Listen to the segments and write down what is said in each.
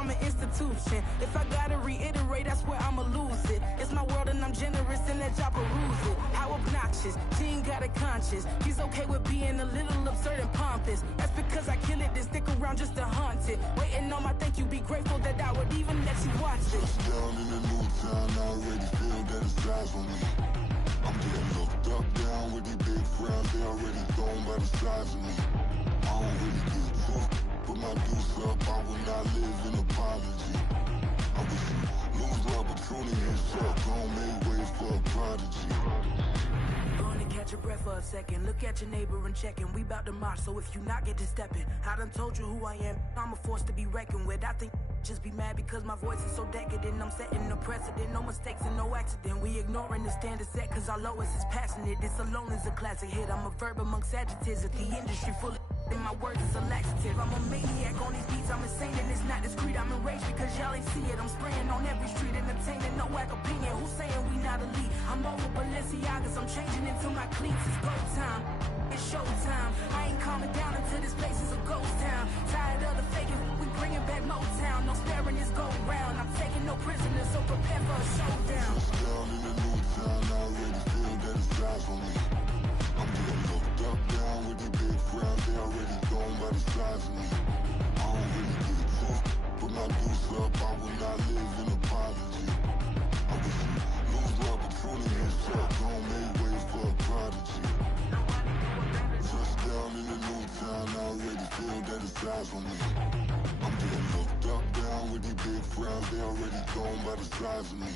I'm an institution. If I gotta reiterate, that's where I'ma lose it. It's my world and I'm generous and that y'all peruse it. How obnoxious, she ain't got a conscience. She's okay with being a little absurd and pompous. That's because I kill it, then stick around just to haunt it. Waiting on my thank you, be grateful that I would even let you watch it. Down in the new town, I already feel that it's eyes on me. I'm getting looked up, down with these big frowns, they already thrown by the size of me. I don't really give a fuck, put my deuce up, I will not live in apology. I wish you lose love, but truly hits up, gon' make way for a prodigy. Gonna catch your breath for a second, look at your neighbor and checkin'. We bout to march, so if you not, get to steppin'. I done told you who I am, I'm a force to be reckoned with. I think just be mad because my voice is so decadent. I'm setting a precedent, no mistakes and no accident. We ignoring the standard set cause our lowest is passionate. This alone is a classic hit, I'm a verb amongst adjectives. If the industry full of and my words is a laxative. I'm a maniac on these beats, I'm insane and it's not discreet. I'm enraged because y'all ain't see it. I'm spraying on every street, entertaining, no whack opinion. Who's saying we not elite? I'm over Balenciagas, I'm changing into my cleats. It's go time, it's showtime. I ain't calming down until this place is a ghost town. Tired of the faking, we bringing back Motown. No sparing this go round. I'm taking no prisoners, so prepare for a showdown. Down in the new town, I already feel that it's eyes on me. I'm getting looked up, down with these big frowns, they already thrown by the size of me. I don't really give a fuck, put my deuce up, I will not live in apology. I wish you lose love, but truly hits up, gon' make way for a prodigy. Touchdown in the new town, I already feel that it's eyes on me. I'm getting looked up, down with these big frowns, they already thrown by the size of me.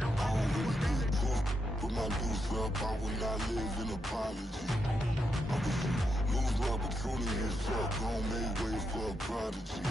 I don't really give a fuck, put my deuce up, I will not live in apology. I wish you lose love, but truly hits up, gon' make way for a prodigy.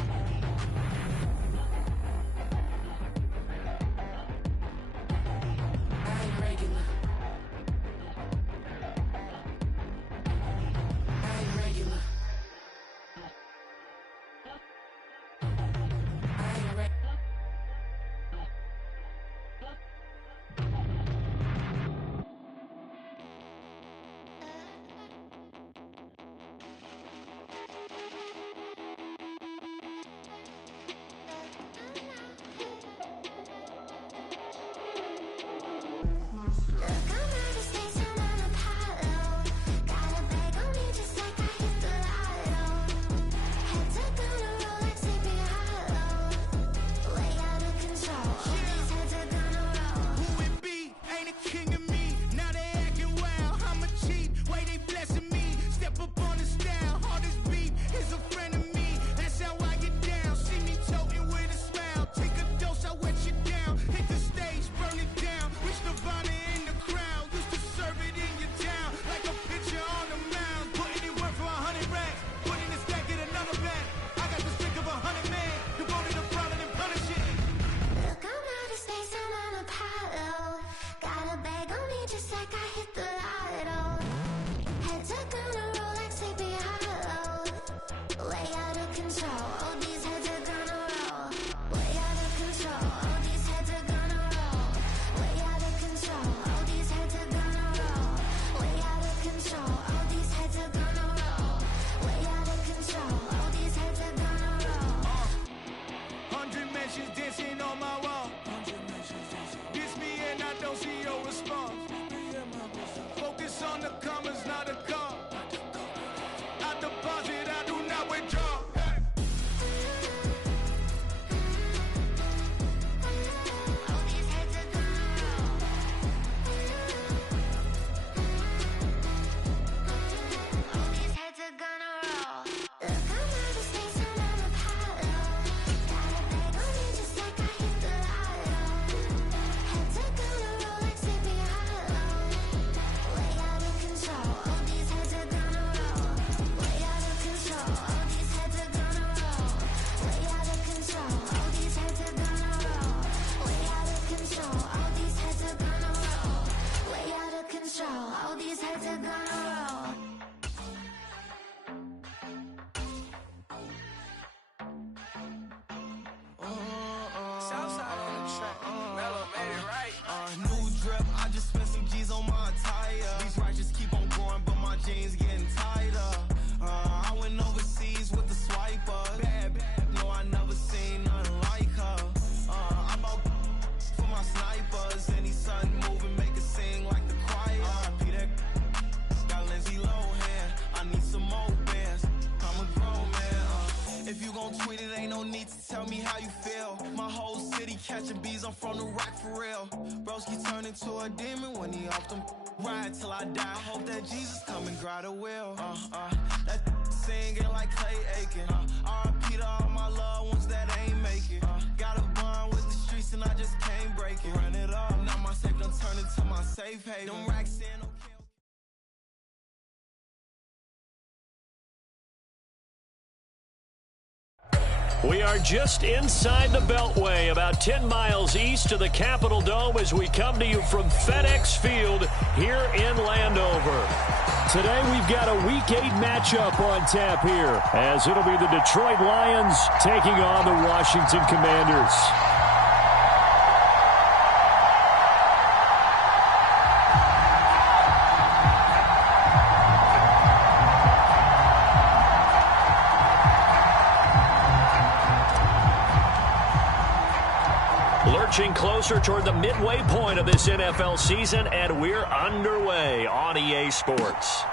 I went overseas with the swiper. Bad, bad, no, I never seen nothing like gon' tweet it, ain't no need to tell me how you feel. My whole city catching bees, I'm from the rock for real. Broski turn into a demon when he off them. Ride till I die, hope that Jesus come and grab the wheel. That singing like Clay Aiken. R.I.P. to all my loved ones that ain't make it. Got a bond with the streets and I just can't break it. Run it up, now my safe done turned into my safe haven. Them racks in, okay. We are just inside the Beltway, about 10 miles east of the Capitol Dome as we come to you from FedEx Field here in Landover. Today we've got a Week 8 matchup on tap here, as it'll be the Detroit Lions taking on the Washington Commanders. Lurching closer toward the midway point of this NFL season, and we're underway on EA Sports.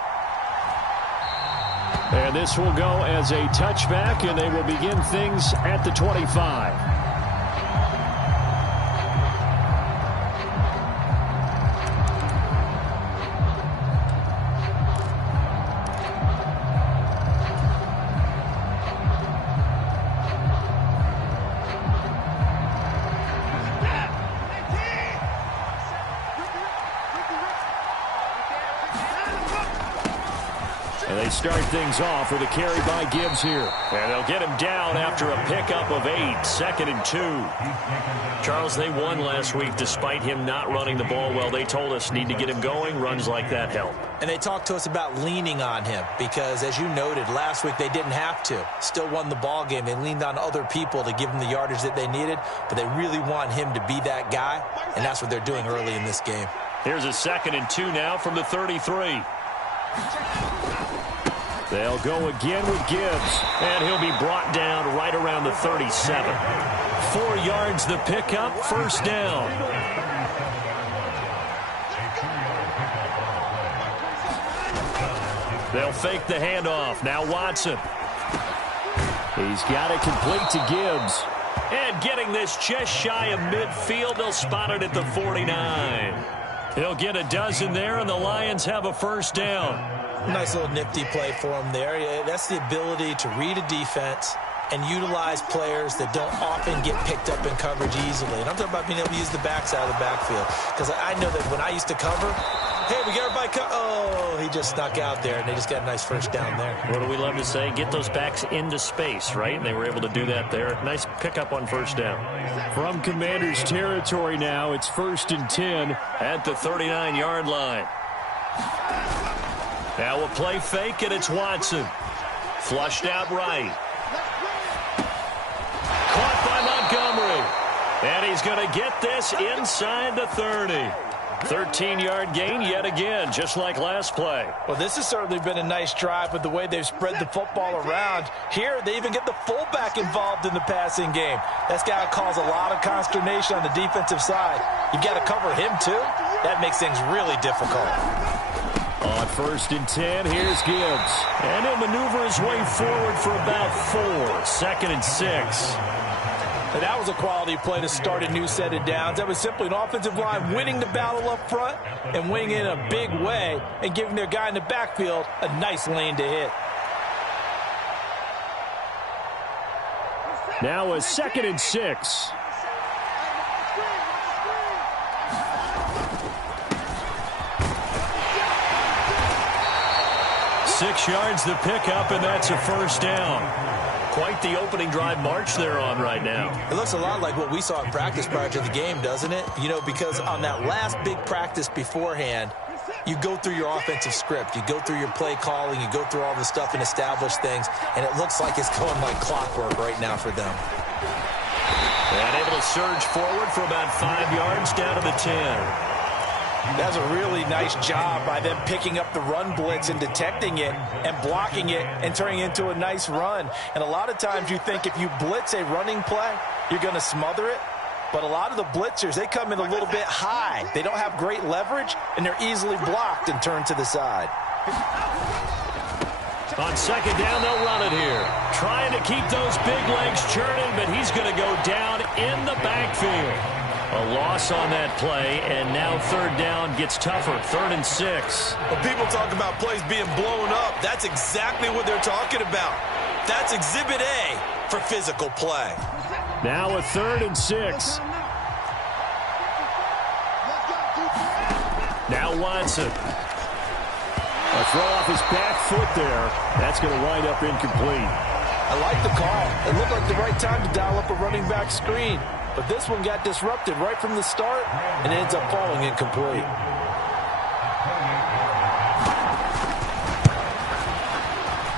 And this will go as a touchback, and they will begin things at the 25. And they start things off with a carry by Gibbs here. And they'll get him down after a pickup of 8, 2nd and 2. Charles, they won last week despite him not running the ball well. They told us need to get him going. Runs like that help. And they talked to us about leaning on him because, as you noted, last week they didn't have to. Still won the ball game. They leaned on other people to give them the yardage that they needed, but they really want him to be that guy, and that's what they're doing early in this game. Here's a 2nd and 2 now from the 33. They'll go again with Gibbs, and he'll be brought down right around the 37. 4 yards the pickup, first down. They'll fake the handoff. Now Watson. He's got it complete to Gibbs. And getting this just shy of midfield, they'll spot it at the 49. He'll get a dozen there, and the Lions have a first down. Nice little nifty play for him there. That's the ability to read a defense and utilize players that don't often get picked up in coverage easily. And I'm talking about being able to use the backside of the backfield. Because I know that when I used to cover, hey, we got everybody oh, he just snuck out there, and they just got a nice first down there. What do we love to say? Get those backs into space, right? And they were able to do that there. Nice pickup on first down. From Commanders territory now, it's 1st and 10 at the 39-yard line. Now a play fake, and it's Watson. Flushed out right. Caught by Montgomery. And he's going to get this inside the 30. 13-yard gain yet again, just like last play. Well, this has certainly been a nice drive with the way they've spread the football around. Here, they even get the fullback involved in the passing game. That's got to cause a lot of consternation on the defensive side. You've got to cover him, too. That makes things really difficult. On 1st and 10, here's Gibbs. And he'll maneuver his way forward for about 4. 2nd and 6. And that was a quality play to start a new set of downs. That was simply an offensive line winning the battle up front and winning in a big way and giving their guy in the backfield a nice lane to hit. Now a 2nd and 6. Six yards the pickup, and that's a first down. Quite the opening drive march they're on right now. It looks a lot like what we saw in practice prior to the game, doesn't it? You know, because on that last big practice beforehand, you go through your offensive script. You go through your play calling. You go through all the stuff and establish things. And it looks like it's going like clockwork right now for them. And able to surge forward for about 5 yards down to the 10. That's a really nice job by them picking up the run blitz and detecting it and blocking it and turning it into a nice run. And a lot of times you think if you blitz a running play, you're going to smother it. But a lot of the blitzers, they come in a little bit high. They don't have great leverage, and they're easily blocked and turned to the side. On 2nd down, they'll run it here. Trying to keep those big legs churning, but he's going to go down in the backfield. A loss on that play, and now third down gets tougher. 3rd and 6. When people talk about plays being blown up, that's exactly what they're talking about. That's Exhibit A for physical play. Now a 3rd and 6. Now Watson. A throw off his back foot there. That's going to wind up incomplete. I like the call. It looked like the right time to dial up a running back screen. But this one got disrupted right from the start and ends up falling incomplete.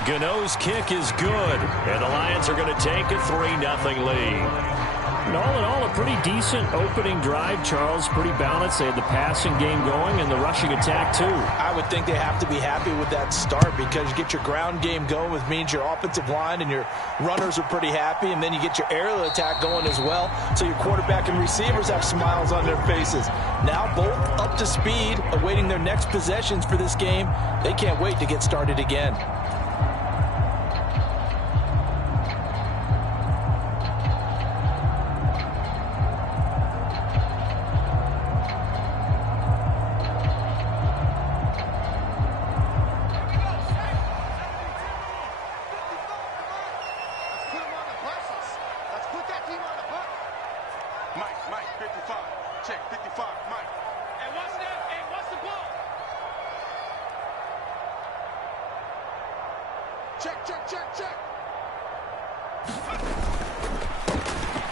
Gano's kick is good, and the Lions are going to take a 3-0 lead. And all in all, a pretty decent opening drive, Charles. Pretty balanced. They had the passing game going and the rushing attack, too. I would think they have to be happy with that start because you get your ground game going, which means your offensive line and your runners are pretty happy, and then you get your aerial attack going as well, so your quarterback and receivers have smiles on their faces. Now both up to speed, awaiting their next possessions for this game. They can't wait to get started again.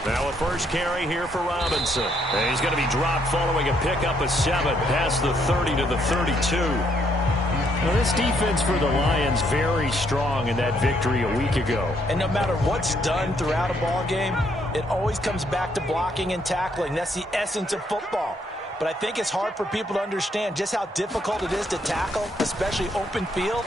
Now a first carry here for Robinson. And he's going to be dropped following a pickup of 7 past the 30 to the 32. Now this defense for the Lions very strong in that victory a week ago. And no matter what's done throughout a ball game, it always comes back to blocking and tackling. That's the essence of football. But I think it's hard for people to understand just how difficult it is to tackle, especially open field.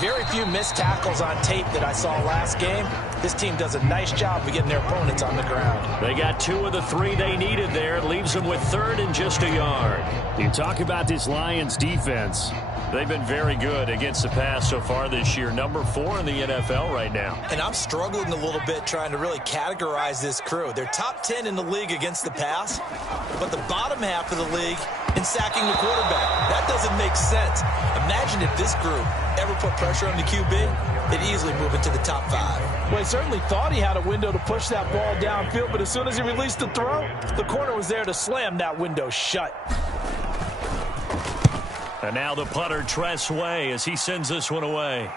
Very few missed tackles on tape that I saw last game. This team does a nice job of getting their opponents on the ground. They got 2 of the 3 they needed there. It leaves them with 3rd and just a yard. You talk about this Lions defense. They've been very good against the pass so far this year. Number 4 in the NFL right now. And I'm struggling a little bit trying to really categorize this crew. They're top 10 in the league against the pass, but the bottom half of the league in sacking the quarterback. That doesn't make sense. Imagine if this group ever put pressure on the QB, they'd easily move into the top 5. Well, he certainly thought he had a window to push that ball downfield, but as soon as he released the throw, the corner was there to slam that window shut. And now the punter, Tress Way, as he sends this one away.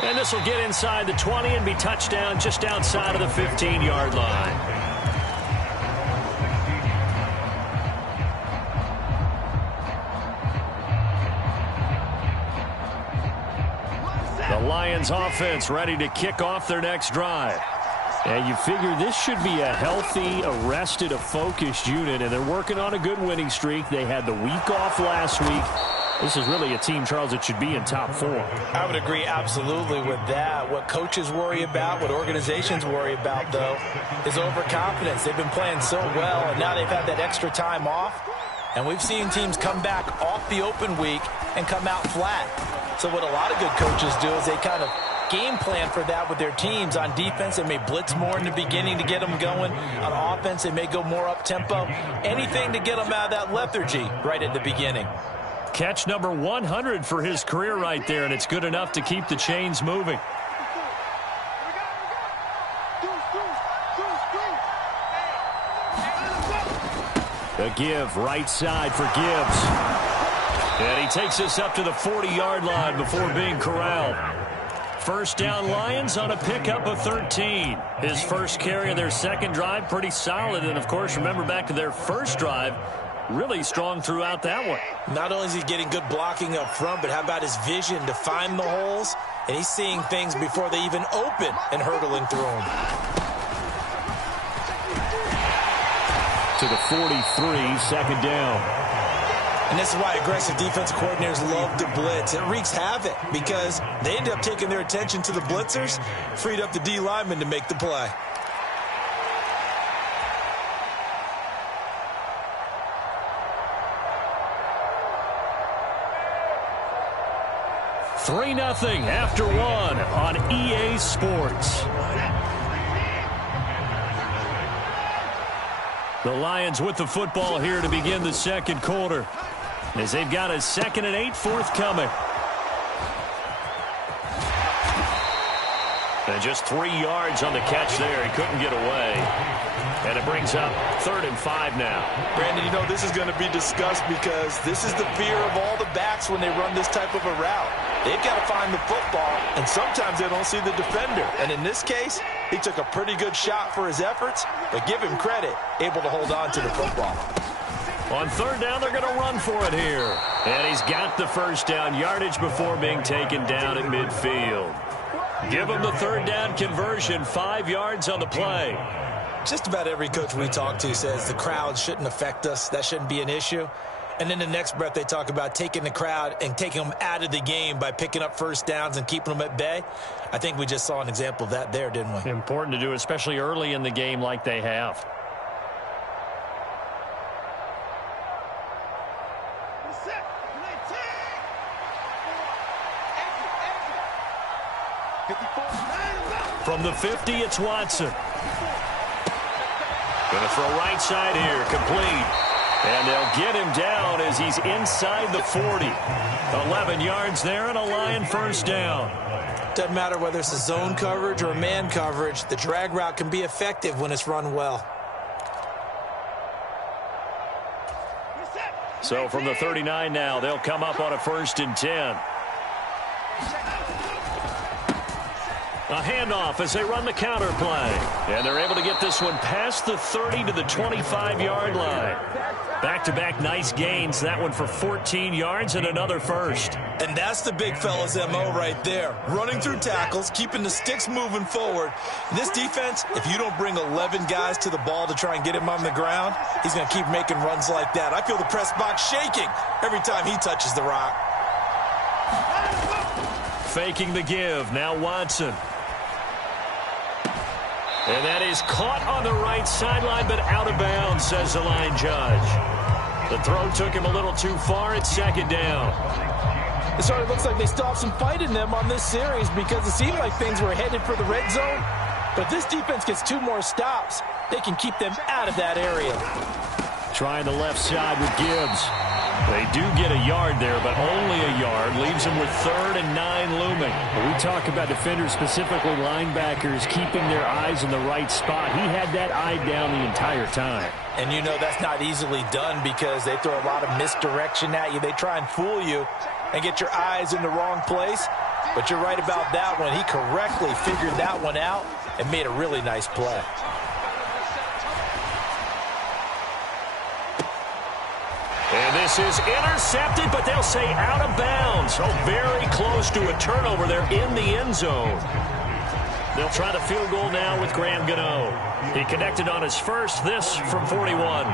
And this will get inside the 20 and be touchdown just outside of the 15-yard line. The Lions offense ready to kick off their next drive. And you figure this should be a healthy, arrested, a focused unit, and they're working on a good winning streak. They had the week off last week. This is really a team, Charles, that should be in top 4. I would agree absolutely with that. What coaches worry about, what organizations worry about, though, is overconfidence. They've been playing so well, and now they've had that extra time off. And we've seen teams come back off the open week and come out flat. So what a lot of good coaches do is they kind of game plan for that with their teams. On defense, they may blitz more in the beginning to get them going. On offense, they may go more up-tempo. Anything to get them out of that lethargy right at the beginning. Catch number 100 for his career right there, and it's good enough to keep the chains moving. The give, right side for Gibbs. And he takes us up to the 40-yard line before being corralled. First down Lions on a pickup of 13. His first carry of their second drive, pretty solid. And, of course, remember back to their first drive, really strong throughout that one. Not only is he getting good blocking up front, but how about his vision to find the holes? And he's seeing things before they even open and hurdling through them. To the 43, second down. And this is why aggressive defensive coordinators love to blitz. It wreaks havoc because they end up taking their attention to the blitzers, freed up the D lineman to make the play. 3-0 after one on EA Sports. The Lions with the football here to begin the second quarter, as they've got a 2nd and 8 forthcoming. And just 3 yards on the catch there. He couldn't get away. And it brings up 3rd and 5 now. Brandon, you know this is going to be discussed because this is the fear of all the backs when they run this type of a route. They've got to find the football, and sometimes they don't see the defender. And in this case, he took a pretty good shot for his efforts, but give him credit, able to hold on to the football. On 3rd down, they're going to run for it here. And he's got the first down yardage before being taken down at midfield. Give him the 3rd down conversion, 5 yards on the play. Just about every coach we talk to says the crowd shouldn't affect us. That shouldn't be an issue. And in the next breath, they talk about taking the crowd and taking them out of the game by picking up first downs and keeping them at bay. I think we just saw an example of that there, didn't we? Important to do, especially early in the game like they have. From the 50, it's Watson. Going to throw right side here, complete. And they'll get him down as he's inside the 40. 11 yards there and a Lion first down. Doesn't matter whether it's a zone coverage or a man coverage. The drag route can be effective when it's run well. So from the 39 now, they'll come up on a 1st and 10. A handoff as they run the counter play. And they're able to get this one past the 30 to the 25-yard line. Back-to-back nice gains. That one for 14 yards and another first. And that's the big fella's MO right there. Running through tackles, keeping the sticks moving forward. In this defense, if you don't bring 11 guys to the ball to try and get him on the ground, he's going to keep making runs like that. I feel the press box shaking every time he touches the rock. Faking the give. Now Watson. And that is caught on the right sideline, but out of bounds, says the line judge. The throw took him a little too far. It's 2nd down. It sort of looks like they still have some fight in them on this series because it seemed like things were headed for the red zone. But if this defense gets 2 more stops, they can keep them out of that area. Trying the left side with Gibbs. They do get a yard there, but only a yard. Leaves them with 3rd and 9 looming. We talk about defenders, specifically linebackers, keeping their eyes in the right spot. He had that eye down the entire time. And you know that's not easily done because they throw a lot of misdirection at you. They try and fool you and get your eyes in the wrong place. But you're right about that one. He correctly figured that one out and made a really nice play. And this is intercepted, but they'll say out of bounds. Oh, very close to a turnover there in the end zone. They'll try the field goal now with Graham Gano. He connected on his first, this from 41.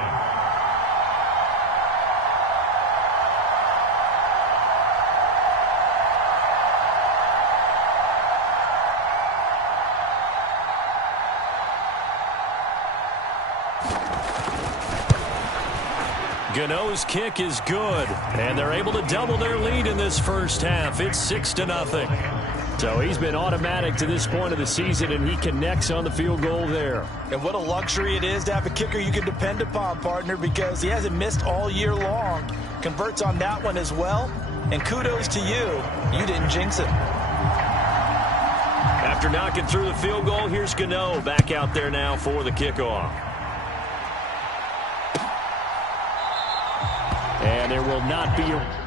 Gano's kick is good, and they're able to double their lead in this first half. It's 6-0. So he's been automatic to this point of the season, and he connects on the field goal there. And what a luxury it is to have a kicker you can depend upon, partner, because he hasn't missed all year long. Converts on that one as well, and kudos to you. You didn't jinx it. After knocking through the field goal, here's Gano back out there now for the kickoff. And there will not be a...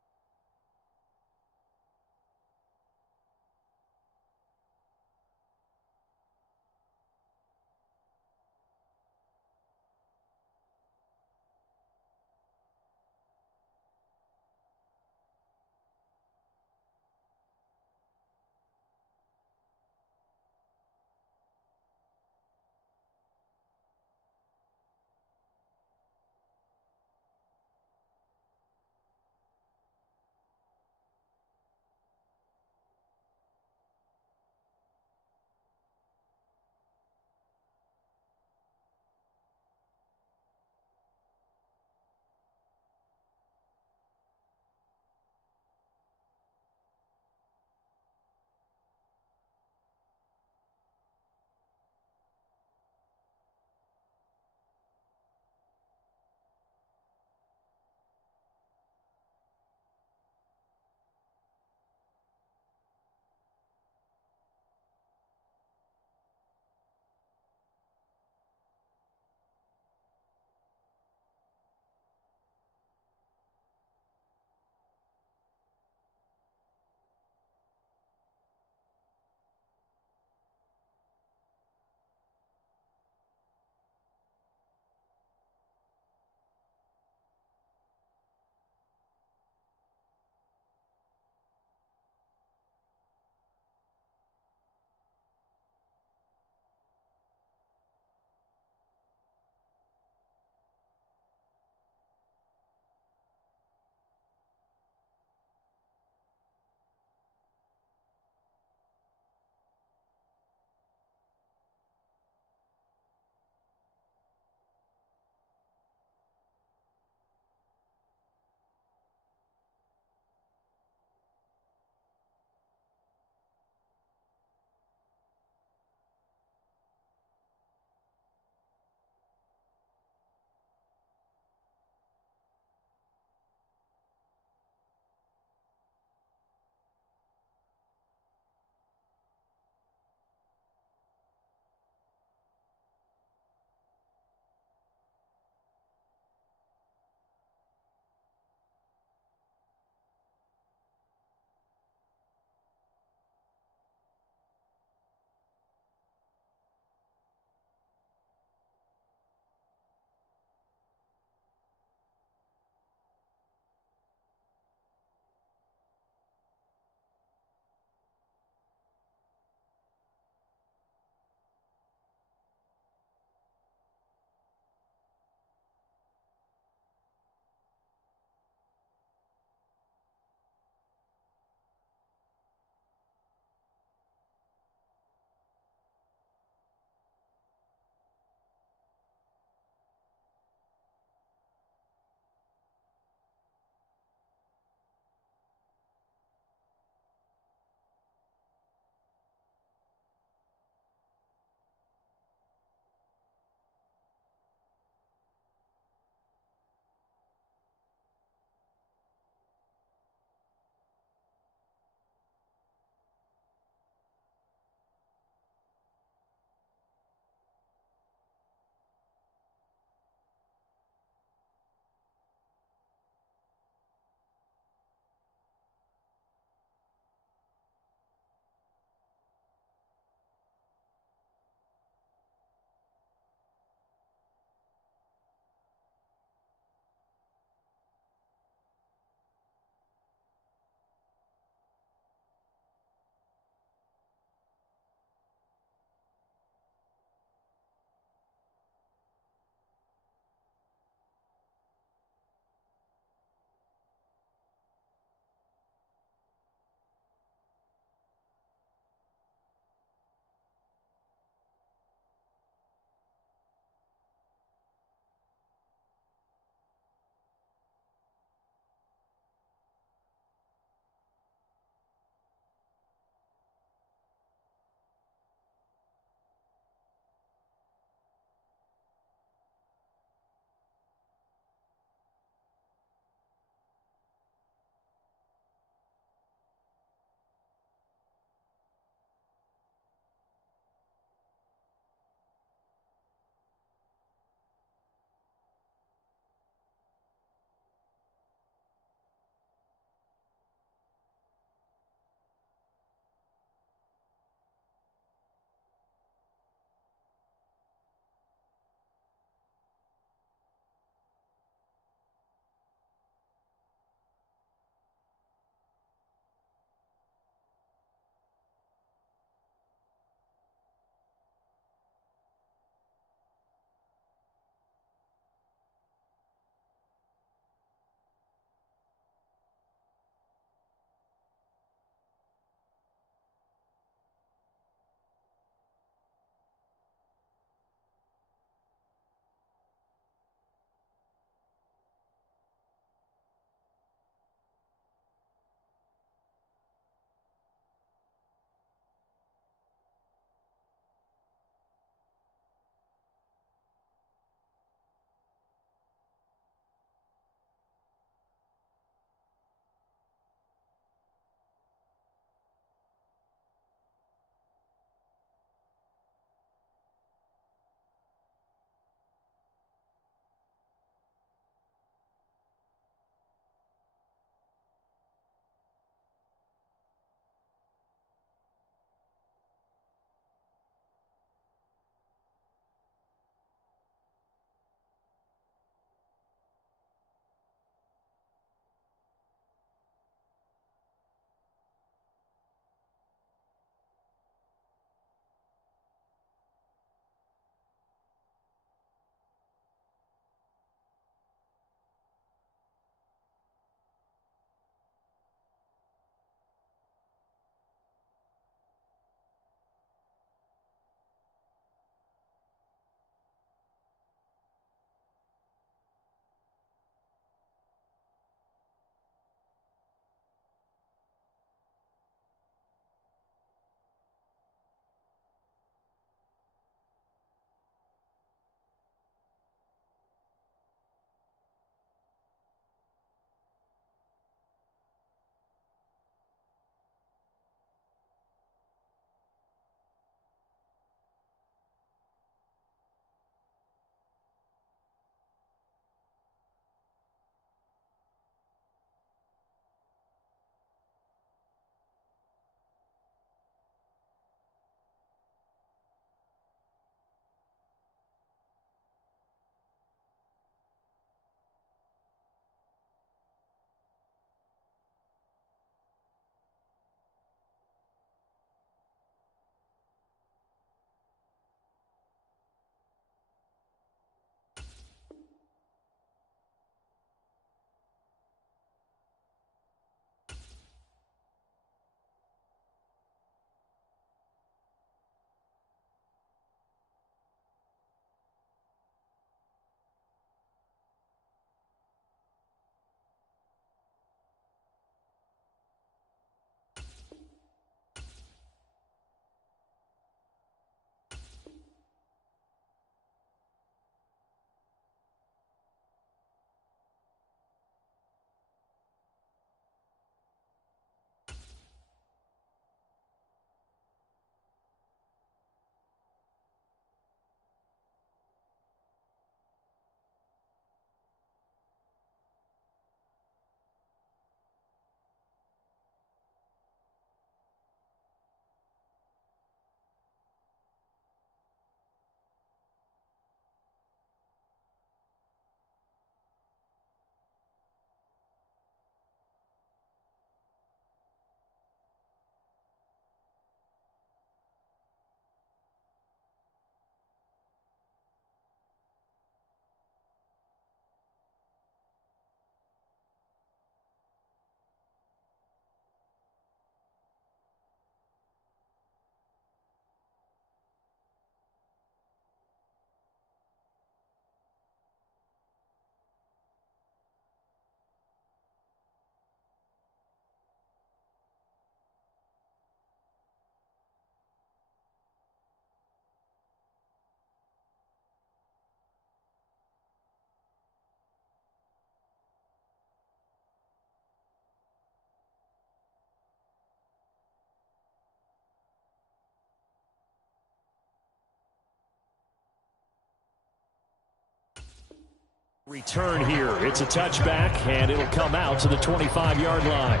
Return here. It's a touchback, and it'll come out to the 25-yard line.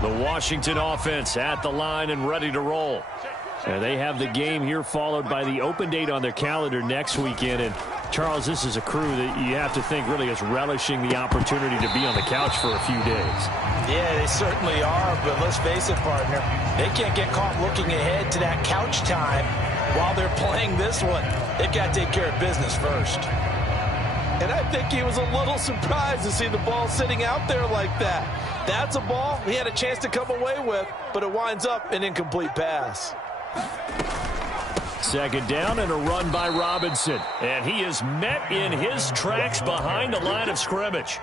The Washington offense at the line and ready to roll. And they have the game here followed by the open date on their calendar next weekend. And Charles, this is a crew that you have to think really is relishing the opportunity to be on the couch for a few days. Yeah, they certainly are, but let's face it, partner, they can't get caught looking ahead to that couch time while they're playing this one. They've got to take care of business first. And I think he was a little surprised to see the ball sitting out there like that. That's a ball he had a chance to come away with, but it winds up an incomplete pass. Second down and a run by Robinson. And he is met in his tracks behind the line of scrimmage.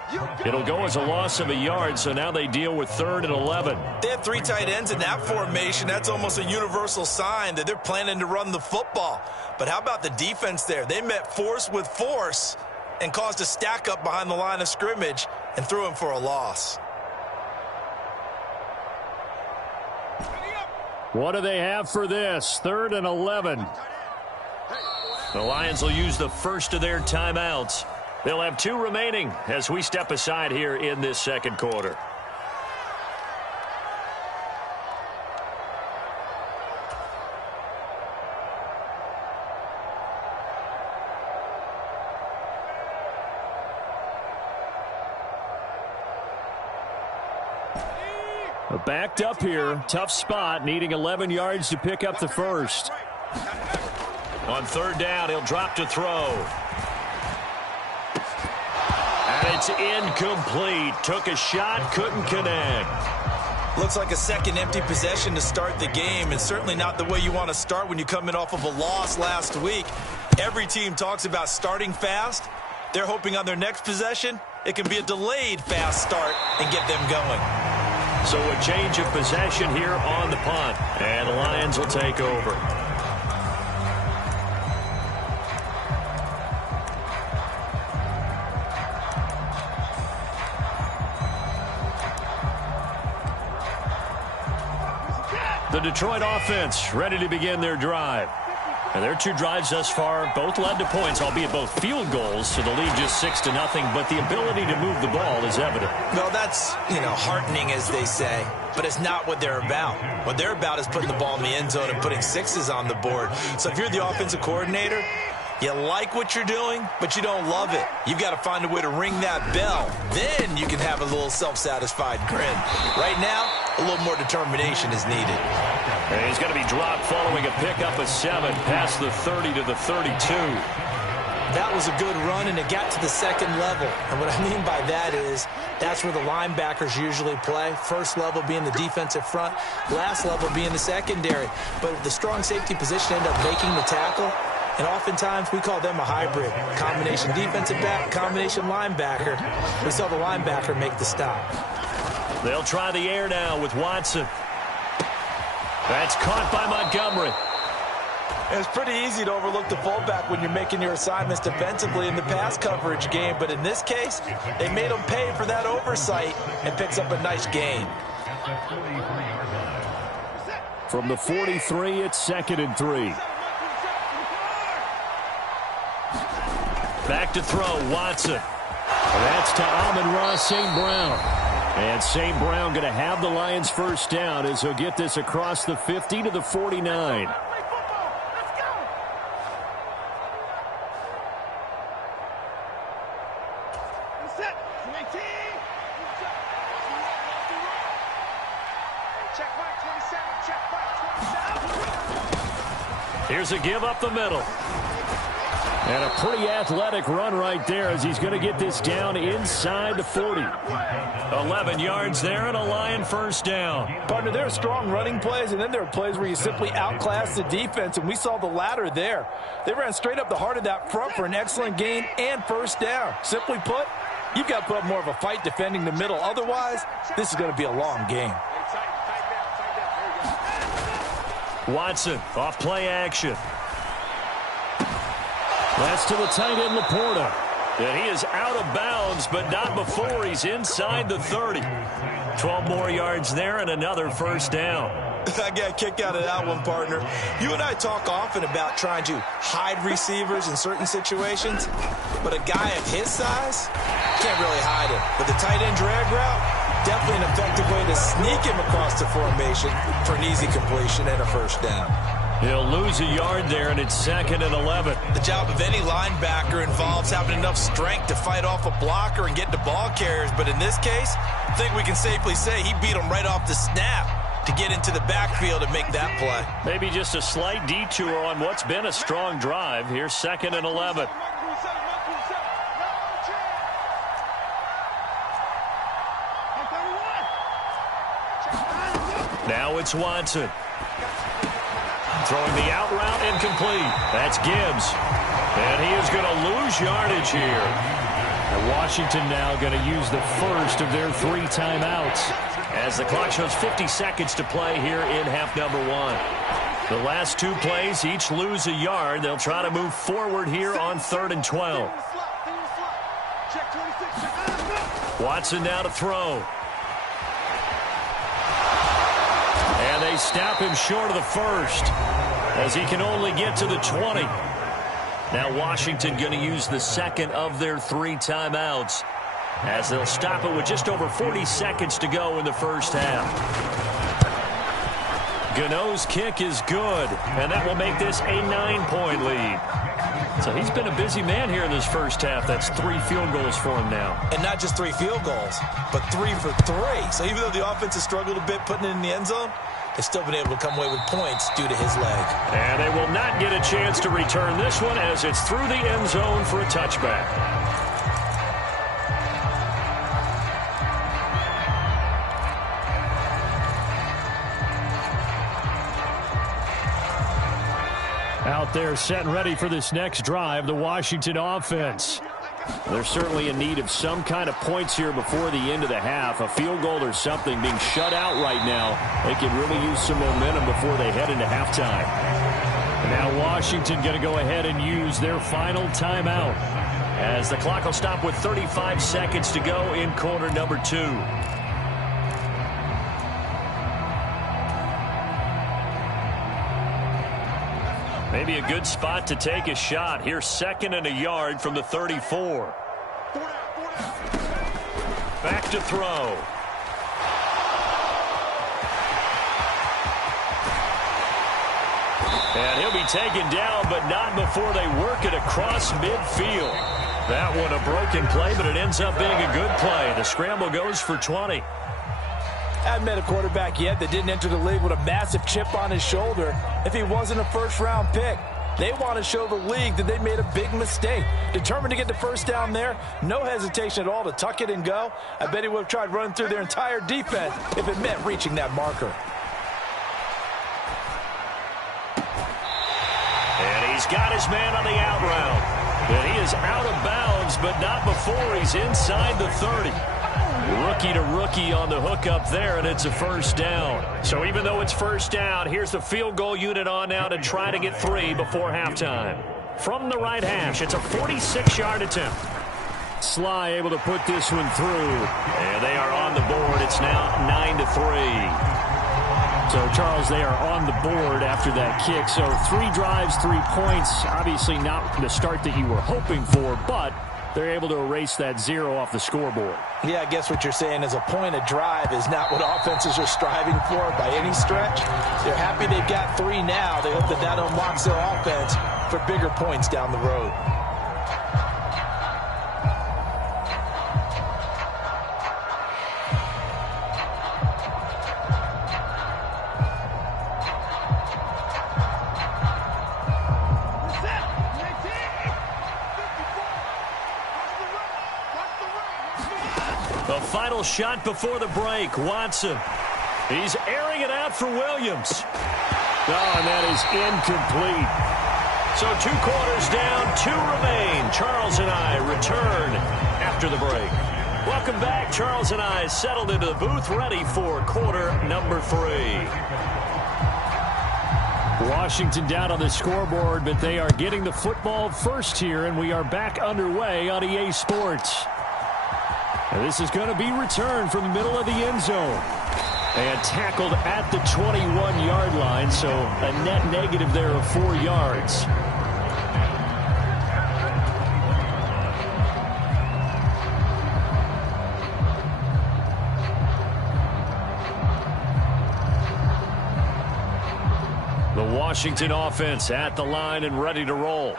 It'll go as a loss of a yard, so now they deal with 3rd and 11. They have 3 tight ends in that formation. That's almost a universal sign that they're planning to run the football. But how about the defense there? They met force with force and caused a stack up behind the line of scrimmage and threw him for a loss. What do they have for this? 3rd and 11. The Lions will use the first of their timeouts. They'll have 2 remaining as we step aside here in this second quarter. Backed up here, tough spot, needing 11 yards to pick up the first. On 3rd down, he'll drop to throw. And it's incomplete. Took a shot, couldn't connect. Looks like a second empty possession to start the game, and certainly not the way you want to start when you're coming off of a loss last week. Every team talks about starting fast. They're hoping on their next possession, it can be a delayed fast start and get them going. So a change of possession here on the punt. And the Lions will take over. The Detroit offense ready to begin their drive. And their 2 drives thus far both led to points, albeit both field goals, so the lead just 6-0, but the ability to move the ball is evident. Well, that's, heartening, as they say, but it's not what they're about. What they're about is putting the ball in the end zone and putting 6s on the board. So if you're the offensive coordinator, you like what you're doing, but you don't love it. You've got to find a way to ring that bell. Then you can have a little self-satisfied grin. Right now, a little more determination is needed. And he's going to be dropped following a pickup of 7 past the 30 to the 32. That was a good run, and it got to the second level. And what I mean by that is that's where the linebackers usually play. First level being the defensive front, last level being the secondary. But the strong safety position ended up making the tackle. And oftentimes we call them a hybrid. Combination defensive back, combination linebacker. We saw the linebacker make the stop. They'll try the air now with Watson. That's caught by Montgomery. It's pretty easy to overlook the fullback when you're making your assignments defensively in the pass coverage game. But in this case, they made him pay for that oversight and picks up a nice gain. From the 43, it's 2nd and 3. Back to throw, Watson. That's to Amon-Ra St. Brown. And St. Brown going to have the Lions first down as he'll get this across the 50 to the 49. Here's a give up the middle. And a pretty athletic run right there as he's going to get this down inside the 40. 11 yards there and a Lion first down. Partner, there are strong running plays, and then there are plays where you simply outclass the defense, and we saw the latter there. They ran straight up the heart of that front for an excellent gain and first down. Simply put, you've got to put up more of a fight defending the middle. Otherwise, this is going to be a long game. Watson off play action. That's to the tight end, Laporta. And he is out of bounds, but not before he's inside the 30. 12 more yards there and another first down. I got a kick out of that one, partner. You and I talk often about trying to hide receivers in certain situations, but a guy of his size can't really hide him. With the tight end drag route, definitely an effective way to sneak him across the formation for an easy completion and a first down. He'll lose a yard there, and it's 2nd and 11. The job of any linebacker involves having enough strength to fight off a blocker and get to ball carriers, but in this case, I think we can safely say he beat him right off the snap to get into the backfield and make that play. Maybe just a slight detour on what's been a strong drive. Here's 2nd and 11. Now it's Watson. Throwing the out route incomplete. That's Gibbs. And he is going to lose yardage here. And Washington now going to use the first of their 3 timeouts, as the clock shows 50 seconds to play here in half number 1. The last 2 plays each lose a yard. They'll try to move forward here on 3rd and 12. Watson now to throw. And they stop him short of the first, as he can only get to the 20. Now Washington going to use the second of their 3 timeouts, as they'll stop it with just over 40 seconds to go in the first half. Gano's kick is good, and that will make this a 9-point lead. So he's been a busy man here in this first half. That's 3 field goals for him now. And not just 3 field goals, but 3 for 3. So even though the offense has struggled a bit putting it in the end zone, they've still been able to come away with points due to his leg. And they will not get a chance to return this one, as it's through the end zone for a touchback. Out there set and ready for this next drive, the Washington offense. They're certainly in need of some kind of points here before the end of the half. A field goal or something, being shut out right now. They can really use some momentum before they head into halftime. Now Washington going to go ahead and use their final timeout, as the clock will stop with 35 seconds to go in quarter number 2. Maybe a good spot to take a shot. Here's 2nd and a yard from the 34. Back to throw. And he'll be taken down, but not before they work it across midfield. That one a broken play, but it ends up being a good play. The scramble goes for 20. I haven't met a quarterback yet that didn't enter the league with a massive chip on his shoulder if he wasn't a first-round pick. They want to show the league that they made a big mistake. Determined to get the first down there, no hesitation at all to tuck it and go. I bet he would have tried running through their entire defense if it meant reaching that marker. And he's got his man on the out route. And he is out of bounds, but not before he's inside the 30. Rookie to rookie on the hook up there, and it's a first down. So even though it's first down, here's the field goal unit on now to try to get 3 before halftime. From the right hash, it's a 46-yard attempt. Sly able to put this one through, and they are on the board. It's now 9-3. So, Charles, they are on the board after that kick. So 3 drives, 3 points. Obviously not the start that you were hoping for, but they're able to erase that 0 off the scoreboard. Yeah, I guess what you're saying is a point of drive is not what offenses are striving for by any stretch. They're happy they've got 3 now. They hope that that unlocks their offense for bigger points down the road. The final shot before the break. Watson. He's airing it out for Williams. Oh, and that is incomplete. So 2 quarters down, 2 remain. Charles and I return after the break. Welcome back. Charles and I settled into the booth, ready for quarter number 3. Washington down on the scoreboard, but they are getting the football first here, and we are back underway on EA Sports. And this is going to be returned from the middle of the end zone. And tackled at the 21-yard line, so a net negative there of 4 yards. The Washington offense at the line and ready to roll.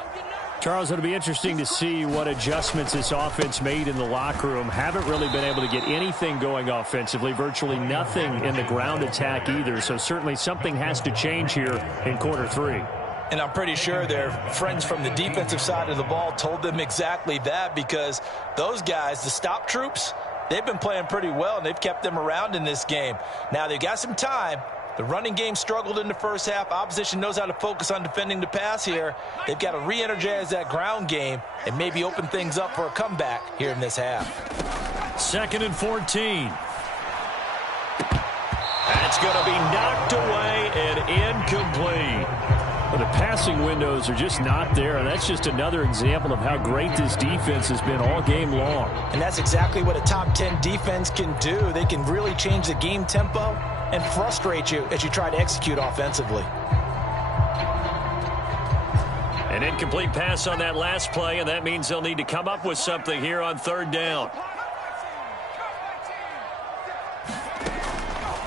Charles, it'll be interesting to see what adjustments this offense made in the locker room. Haven't really been able to get anything going offensively, virtually nothing in the ground attack either. So certainly something has to change here in quarter 3. And I'm pretty sure their friends from the defensive side of the ball told them exactly that, because those guys, the stop troops, they've been playing pretty well, and they've kept them around in this game. Now, they've got some time. The running game struggled in the first half. Opposition knows how to focus on defending the pass here. They've got to re-energize that ground game and maybe open things up for a comeback here in this half. 2nd and 14. That's going to be knocked away and incomplete. Well, the passing windows are just not there, and that's just another example of how great this defense has been all game long. And that's exactly what a top 10 defense can do. They can really change the game tempo and frustrate you as you try to execute offensively. An incomplete pass on that last play, and that means they'll need to come up with something here on 3rd down.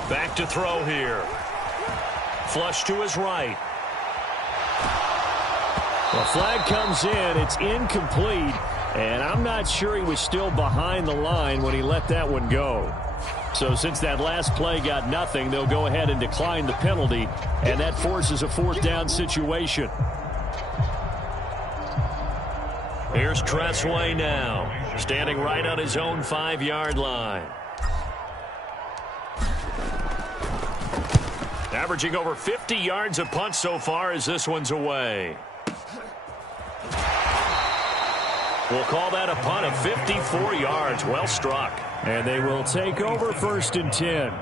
Back to throw here. Flush to his right. The flag comes in. It's incomplete, and I'm not sure he was still behind the line when he let that one go. So since that last play got nothing, they'll go ahead and decline the penalty, and that forces a 4th down situation. Here's Tressway now, standing right on his own 5-yard line. Averaging over 50 yards a punt so far as this one's away. We'll call that a punt of 54 yards. Well struck. And they will take over 1st and 10.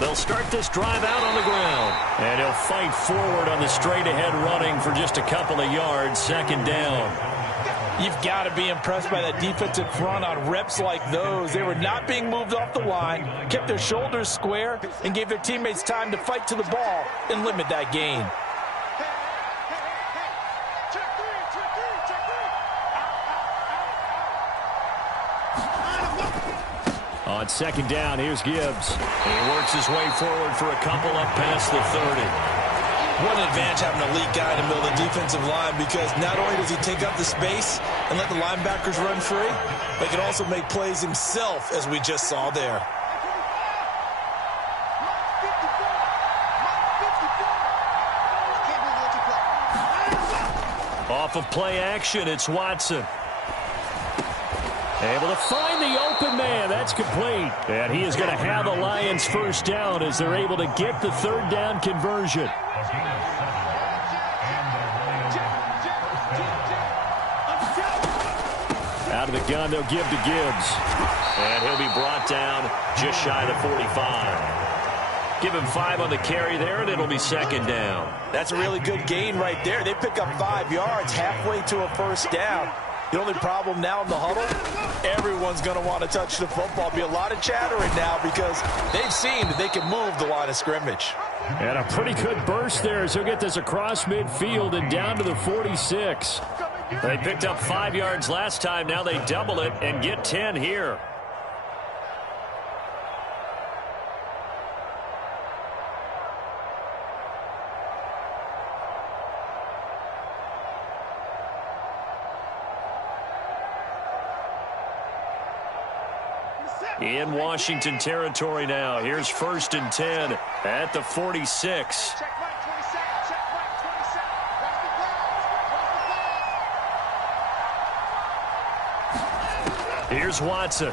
They'll start this drive out on the ground. And he'll fight forward on the straight-ahead running for just a couple of yards. 2nd down. You've got to be impressed by that defensive front on reps like those. They were not being moved off the line, kept their shoulders square, and gave their teammates time to fight to the ball and limit that gain. On 2nd down, here's Gibbs. He works his way forward for a couple up past the 30. What an advantage having a elite guy in the middle of the defensive line, because not only does he take up the space and let the linebackers run free, but he can also make plays himself, as we just saw there. Off of play action, it's Watson. Able to find the open man. That's complete. And he is going to have the Lions 1st down as they're able to get the 3rd down conversion. Out of the gun, they'll give to Gibbs. And he'll be brought down just shy of the 45. Give him 5 on the carry there, and it'll be 2nd down. That's a really good gain right there. They pick up 5 yards halfway to a 1st down. The only problem now in the huddle, everyone's going to want to touch the football. Be a lot of chattering now because they've seen that they can move the line of scrimmage. And a pretty good burst there as he'll get this across midfield and down to the 46. They picked up 5 yards last time. Now they double it and get 10 here. In Washington territory now. Here's 1st and 10 at the 46. Here's Watson.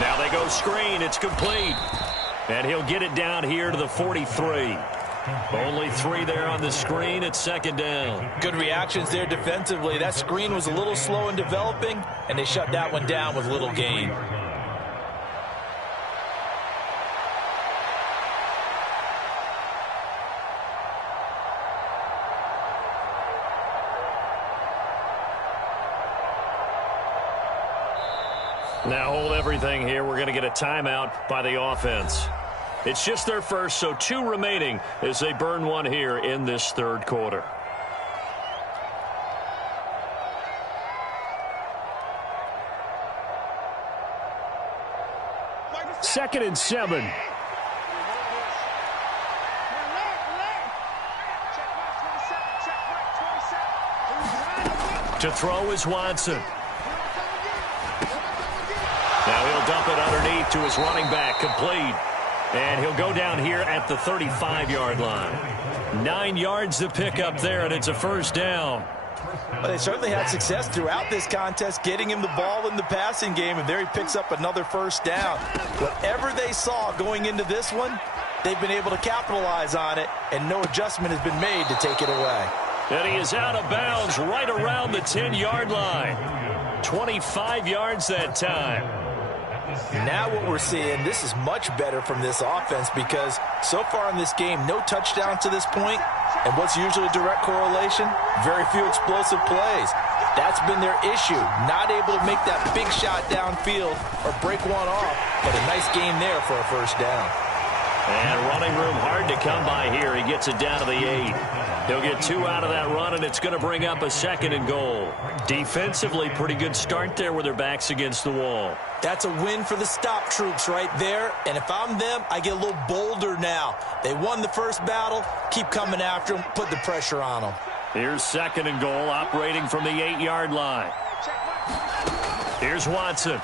Now they go screen. It's complete. And he'll get it down here to the 43. Only 3 there on the screen. It's second down. Good reactions there defensively. That screen was a little slow in developing, and they shut that one down with little gain. Now hold everything here. We're going to get a timeout by the offense. It's just their first, so 2 remaining as they burn one here in this third quarter. Second and 7. To throw is Watson. Now he'll dump it underneath to his running back, complete. And he'll go down here at the 35-yard line. 9 yards to pick up there, and it's a first down. Well, they certainly had success throughout this contest, getting him the ball in the passing game, and there he picks up another first down. Whatever they saw going into this one, they've been able to capitalize on it, and no adjustment has been made to take it away. And he is out of bounds right around the 10-yard line. 25 yards that time. Now what we're seeing, this is much better from this offense because so far in this game, no touchdowns to this point, and what's usually a direct correlation? Very few explosive plays. That's been their issue, not able to make that big shot downfield or break one off, but a nice gain there for a first down. And running room hard to come by here. He gets it down to the 8. He'll get 2 out of that run, and it's going to bring up a second and goal. Defensively, pretty good start there with their backs against the wall. That's a win for the stop troops right there. And if I'm them, I get a little bolder now. They won the first battle. Keep coming after them. Put the pressure on them. Here's second and goal, operating from the 8-yard line. Here's Watson.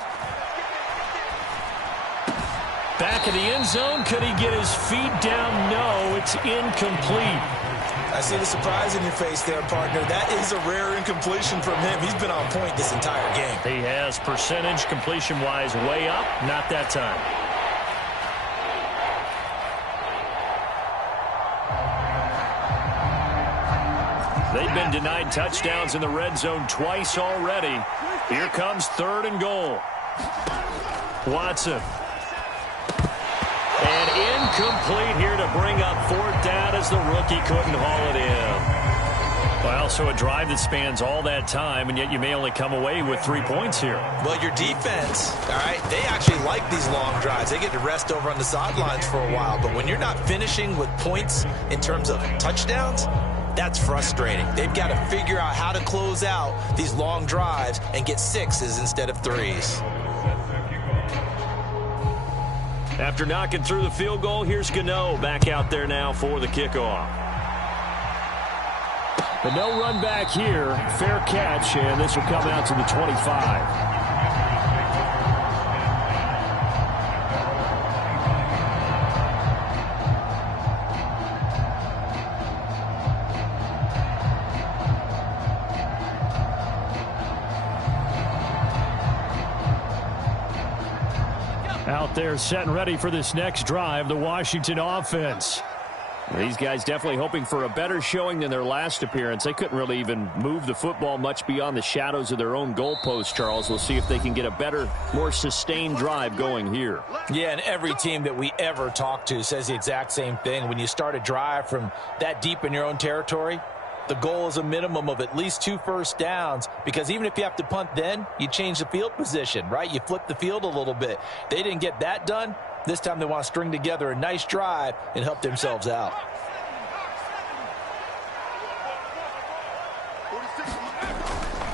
Back in the end zone. Could he get his feet down? No, it's incomplete. I see the surprise in your face there, partner. That is a rare incompletion from him. He's been on point this entire game. He has percentage completion-wise way up. Not that time. They've been denied touchdowns in the red zone twice already. Here comes third and goal. Watson. And incomplete here to bring up fourth down as the rookie couldn't haul it in. Well, so a drive that spans all that time, and yet you may only come away with 3 points here. Well, your defense, all right, they actually like these long drives. They get to rest over on the sidelines for a while. But when you're not finishing with points in terms of touchdowns, that's frustrating. They've got to figure out how to close out these long drives and get 6s instead of 3s. After knocking through the field goal, here's Gano back out there now for the kickoff. But no run back here. Fair catch, and this will come out to the 25. Out there set and ready for this next drive, the Washington offense. These guys definitely hoping for a better showing than their last appearance. They couldn't really even move the football much beyond the shadows of their own goalpost, Charles. We'll see if they can get a better, more sustained drive going here. Yeah, and every team that we ever talk to says the exact same thing. When you start a drive from that deep in your own territory, the goal is a minimum of at least 2 first downs, because even if you have to punt then, you change the field position, right? You flip the field a little bit. They didn't get that done. This time they want to string together a nice drive and help themselves out.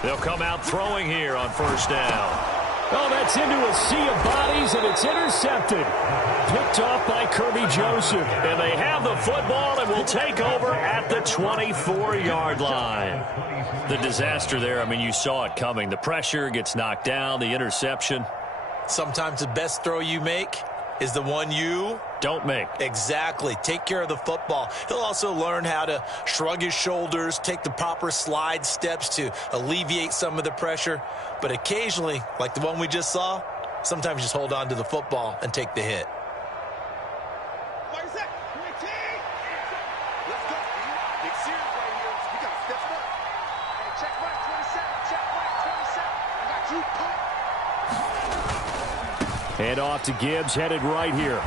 They'll come out throwing here on first down. Oh, that's into a sea of bodies, and it's intercepted. Picked off by Kirby Joseph. And they have the football and will take over at the 24-yard line. The disaster there, I mean, you saw it coming. The pressure gets knocked down, the interception. Sometimes the best throw you make is the one you don't make. Exactly. Take care of the football. He'll also learn how to shrug his shoulders, take the proper slide steps to alleviate some of the pressure. But occasionally, like the one we just saw, Sometimes just hold on to the football and take the hit. Head off to Gibbs, headed right here.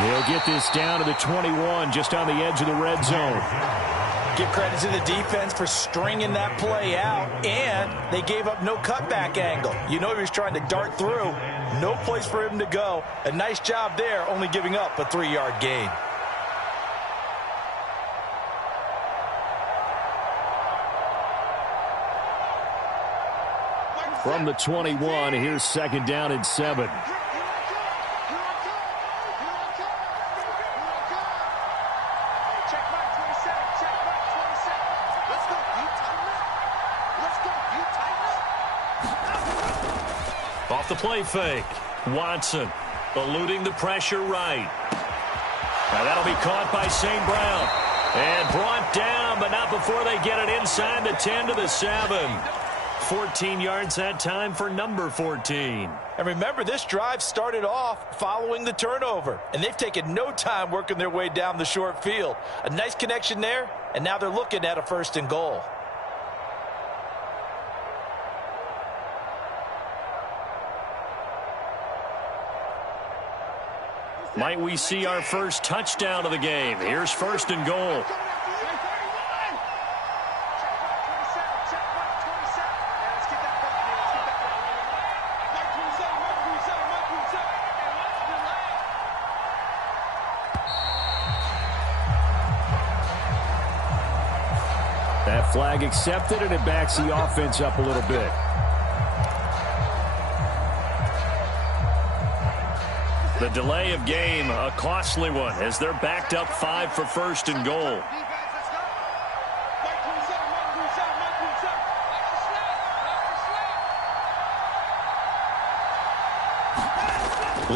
They'll get this down to the 21, just on the edge of the red zone. Give credit to the defense for stringing that play out, and they gave up no cutback angle. You know he was trying to dart through. No place for him to go. A nice job there, only giving up a 3-yard gain. From the 21, here's 2nd down and 7. Off the play fake. Watson eluding the pressure right. Now that'll be caught by St. Brown. And brought down, but not before they get it inside the 10 to the 7. 14 yards that time for number 14. And remember, this drive started off following the turnover, and they've taken no time working their way down the short field. A nice connection there, and now they're looking at a 1st and goal. Might we see our first touchdown of the game? Here's 1st and goal. That flag accepted, and it backs the offense up a little bit. The delay of game, a costly one, as they're backed up 5 for 1st and goal.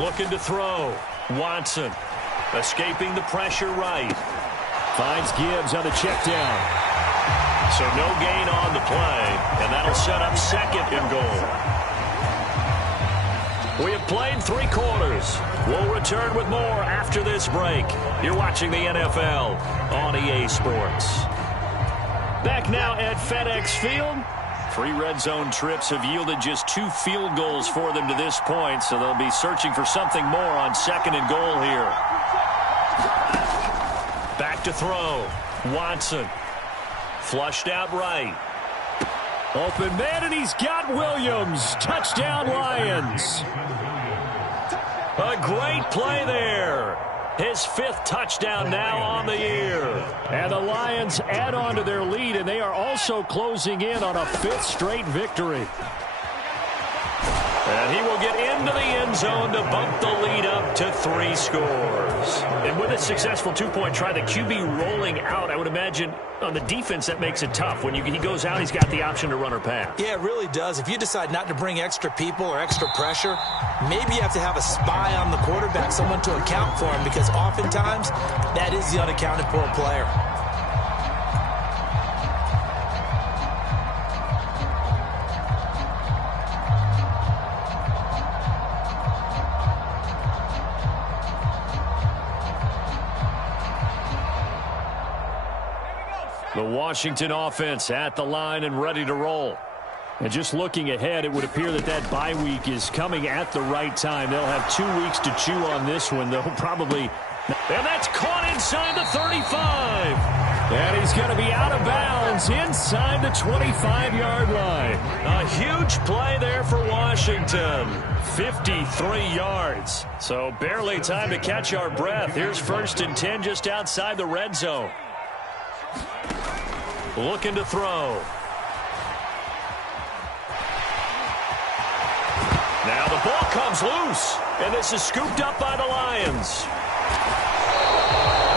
Looking to throw. Watson escaping the pressure right. Finds Gibbs on the check down. So no gain on the play, and that'll set up 2nd and goal. We have played 3 quarters. We'll return with more after this break. You're watching the NFL on EA Sports. Back now at FedEx Field. 3 red zone trips have yielded just 2 field goals for them to this point, so they'll be searching for something more on 2nd and goal here. Back to throw. Watson. Flushed out right. Open man, and he's got Williams. Touchdown, Lions. A great play there. His 5th touchdown now on the year. And the Lions add on to their lead, and they are also closing in on a 5th straight victory. And he will get into the end zone to bump the lead up to 3 scores. And with a successful 2-point try, the QB rolling out, I would imagine on the defense that makes it tough. When he goes out, he's got the option to run or pass. Yeah, it really does. If you decide not to bring extra people or extra pressure, maybe you have to have a spy on the quarterback, someone to account for him, because oftentimes that is the unaccounted for player. The Washington offense at the line and ready to roll. And just looking ahead, it would appear that bye week is coming at the right time. They'll have 2 weeks to chew on this one. They'll probably... And that's caught inside the 35. And he's going to be out of bounds inside the 25-yard line. A huge play there for Washington. 53 yards. So barely time to catch our breath. Here's 1st and 10 just outside the red zone. Looking to throw. Now the ball comes loose, and this is scooped up by the Lions.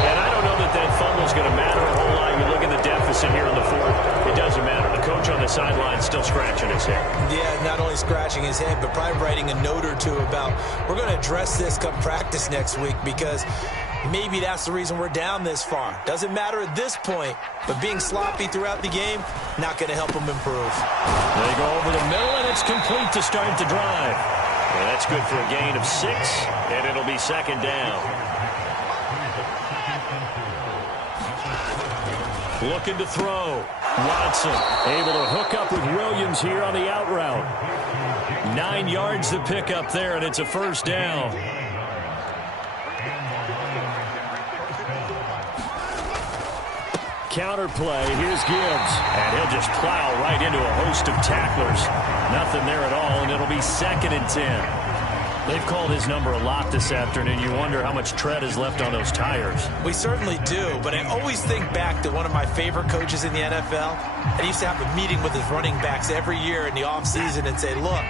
And I don't know that fumble's going to matter a whole lot. You look at the deficit here in the 4th. It doesn't matter. The coach on the sideline is still scratching his head. Yeah, not only scratching his head, but probably writing a note or 2 about, we're going to address this come practice next week, because maybe that's the reason we're down this far. Doesn't matter at this point, but being sloppy throughout the game, not going to help them improve. They go over the middle, and it's complete to start the drive. And that's good for a gain of 6, and it'll be second down. Looking to throw. Watson able to hook up with Williams here on the out route. 9 yards to pick up there, and it's a first down. Counter play. Here's Gibbs. And he'll just plow right into a host of tacklers. Nothing there at all, and it'll be second and 10. They've called his number a lot this afternoon. You wonder how much tread is left on those tires. We certainly do, but I always think back to one of my favorite coaches in the NFL. And he used to have a meeting with his running backs every year in the offseason and say, look,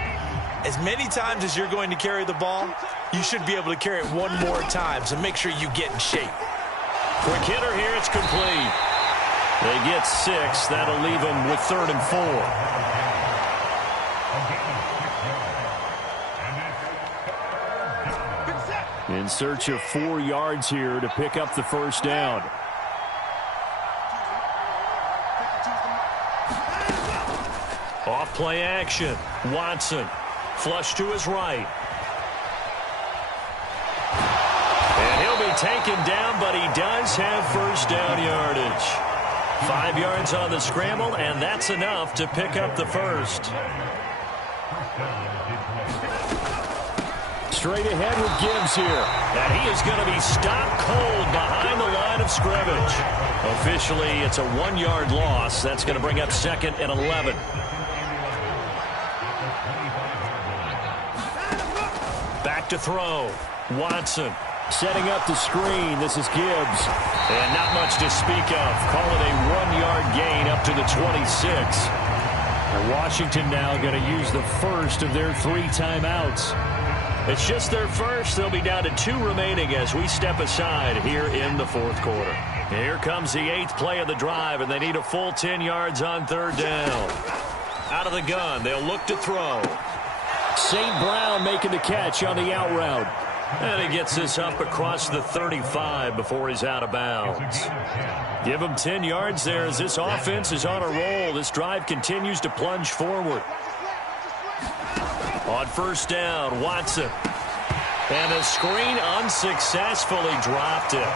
as many times as you're going to carry the ball, you should be able to carry it one more time, so make sure you get in shape. Quick hitter here, it's complete. They get 6. That'll leave them with 3rd and 4. In search of 4 yards here to pick up the first down. Off play action. Watson. Flush to his right. And he'll be taken down, but he does have first down yardage. 5 yards on the scramble, and that's enough to pick up the first. Straight ahead with Gibbs here. And he is going to be stopped cold behind the line of scrimmage. Officially, it's a 1-yard loss. That's going to bring up 2nd and 11. Back to throw. Watson setting up the screen. This is Gibbs. And not much to speak of. Call it a 1-yard gain up to the 26. And Washington now going to use the first of their 3 timeouts. It's just their first. They'll be down to 2 remaining as we step aside here in the 4th quarter. Here comes the 8th play of the drive, and they need a full 10 yards on 3rd down. Out of the gun, they'll look to throw. St. Brown making the catch on the out route. And he gets this up across the 35 before he's out of bounds. Give him 10 yards there as this offense is on a roll. This drive continues to plunge forward. On first down, Watson. And a screen unsuccessfully dropped it.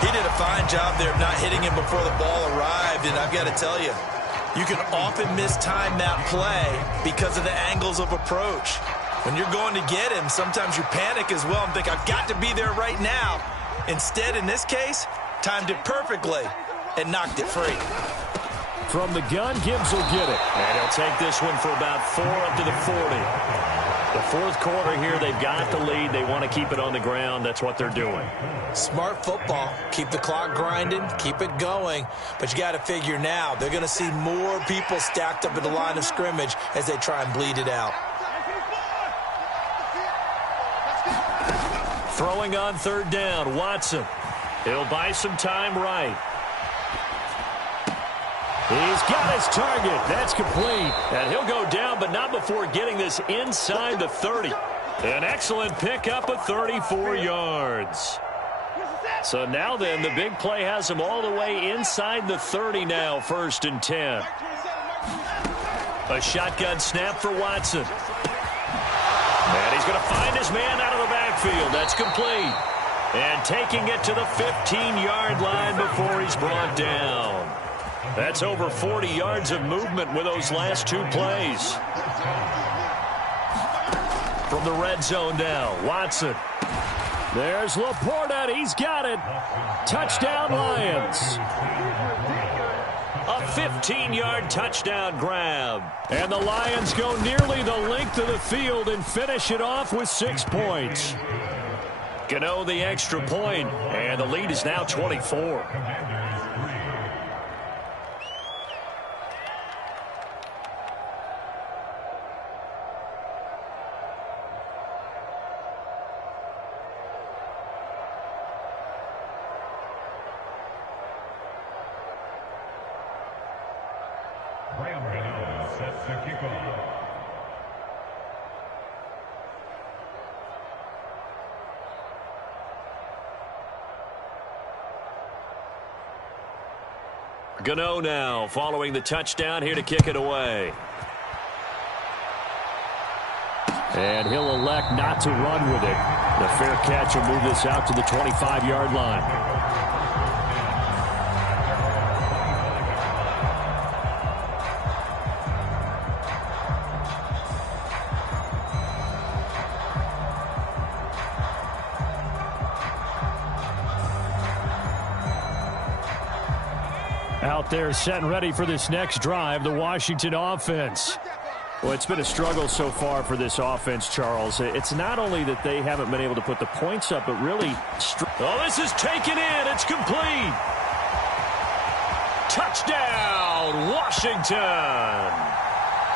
He did a fine job there of not hitting him before the ball arrived, and I've got to tell you, you can often mistime that play because of the angles of approach. When you're going to get him, sometimes you panic as well and think, I've got to be there right now. Instead, in this case, timed it perfectly and knocked it free. From the gun, Gibbs will get it. And he'll take this one for about 4 up to the 40. The 4th quarter here, they've got the lead. They want to keep it on the ground. That's what they're doing. Smart football. Keep the clock grinding. Keep it going. But you got to figure now, they're going to see more people stacked up at the line of scrimmage as they try and bleed it out. Throwing on 3rd down, Watson. He'll buy some time right. He's got his target. That's complete. And he'll go down, but not before getting this inside the 30. An excellent pickup of 34 yards. So now then, the big play has him all the way inside the 30 now, 1st and 10. A shotgun snap for Watson. And he's going to find his man out of the backfield. That's complete. And taking it to the 15-yard line before he's brought down. That's over 40 yards of movement with those last 2 plays. From the red zone now, Watson. There's Laporta. He's got it. Touchdown, Lions. A 15-yard touchdown grab. And the Lions go nearly the length of the field and finish it off with 6 points. Gano the extra point, and the lead is now 24. Sets the kickoff. Gano now following the touchdown here to kick it away. And he'll elect not to run with it. The fair catch will move this out to the 25-yard line. Out there set and ready for this next drive, the Washington offense. Well, it's been a struggle so far for this offense, Charles. It's not only that they haven't been able to put the points up, but really... Oh, this is taken in. It's complete. Touchdown, Washington.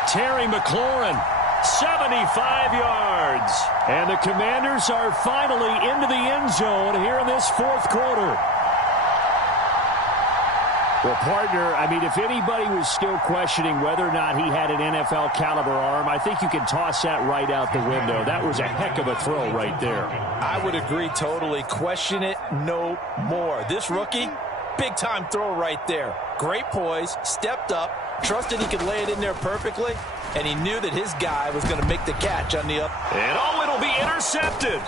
Terry McLaurin, 75 yards. And the Commanders are finally into the end zone here in this fourth quarter. Well, partner, I mean, if anybody was still questioning whether or not he had an NFL caliber arm, I think you can toss that right out the window. That was a heck of a throw right there. I would agree totally. Question it no more. This rookie, big-time throw right there. Great poise, stepped up, trusted he could lay it in there perfectly, and he knew that his guy was going to make the catch on the up. And oh, it'll be intercepted.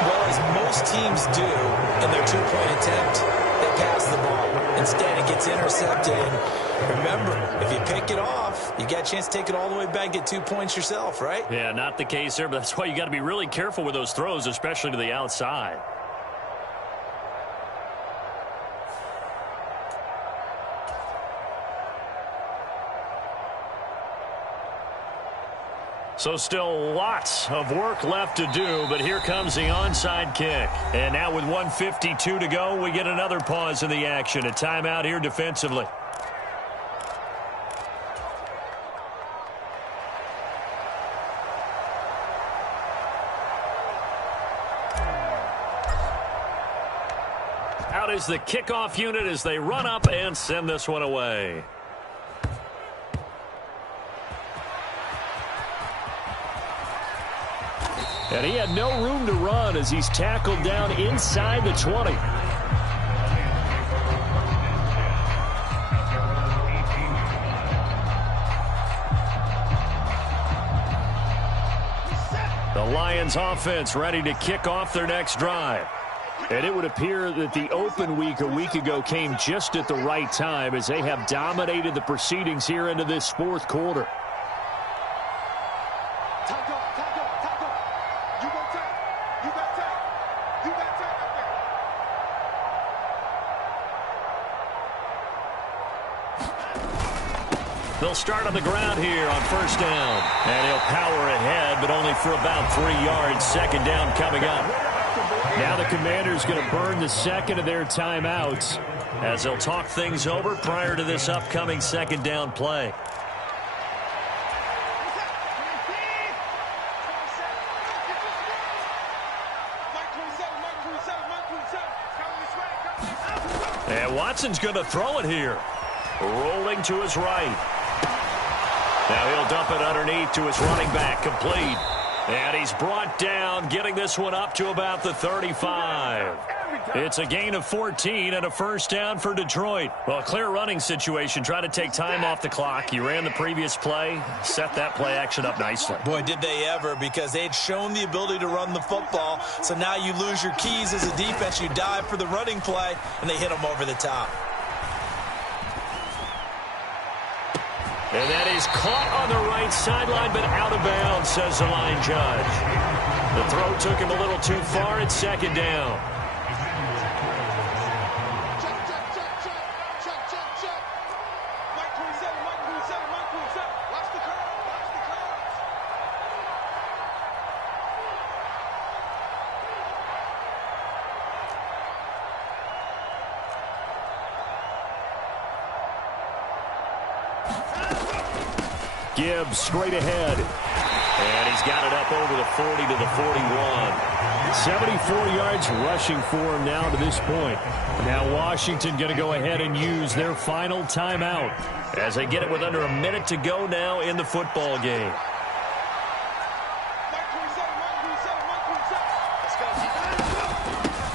Well, as most teams do in their two-point attempt, they pass the ball. Instead, it gets intercepted. And remember, if you pick it off, you got a chance to take it all the way back, get 2 points yourself, right? Yeah, not the case there, but that's why you got to be really careful with those throws, especially to the outside. So still lots of work left to do, but here comes the onside kick. And now with 1:52 to go, we get another pause in the action. A timeout here defensively. Out is the kickoff unit as they run up and send this one away. And he had no room to run as he's tackled down inside the 20. The Lions offense ready to kick off their next drive. And it would appear that the open week a week ago came just at the right time as they have dominated the proceedings here into this fourth quarter. They'll start on the ground here on first down. And he'll power ahead, but only for about 3 yards. Second down coming up. Now the Commanders going to burn the second of their timeouts as they'll talk things over prior to this upcoming second down play. And Watson's going to throw it here. Rolling to his right. Now he'll dump it underneath to his running back, complete. And he's brought down, getting this one up to about the 35. It's a gain of 14 and a first down for Detroit. Well, a clear running situation. Try to take time off the clock. He ran the previous play, set that play action up nicely. Boy, did they ever, because they had shown the ability to run the football. So now you lose your keys as a defense. You dive for the running play, and they hit them over the top. And that is caught on the right sideline, but out of bounds, says the line judge. The throw took him a little too far. It's second down. Gibbs straight ahead. And he's got it up over the 40 to the 41. 74 yards rushing for him now to this point. Now Washington going to go ahead and use their final timeout as they get it with under a minute to go now in the football game.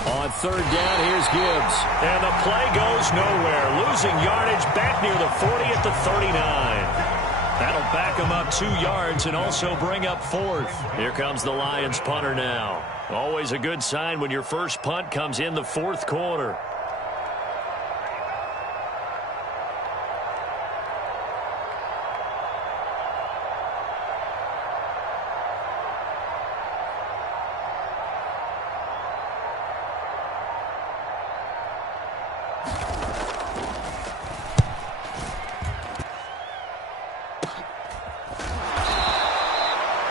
On third down, here's Gibbs. And the play goes nowhere. Losing yardage back near the 40 at the 39. That'll back them up 2 yards and also bring up 4th. Here comes the Lions punter now. Always a good sign when your first punt comes in the 4th quarter.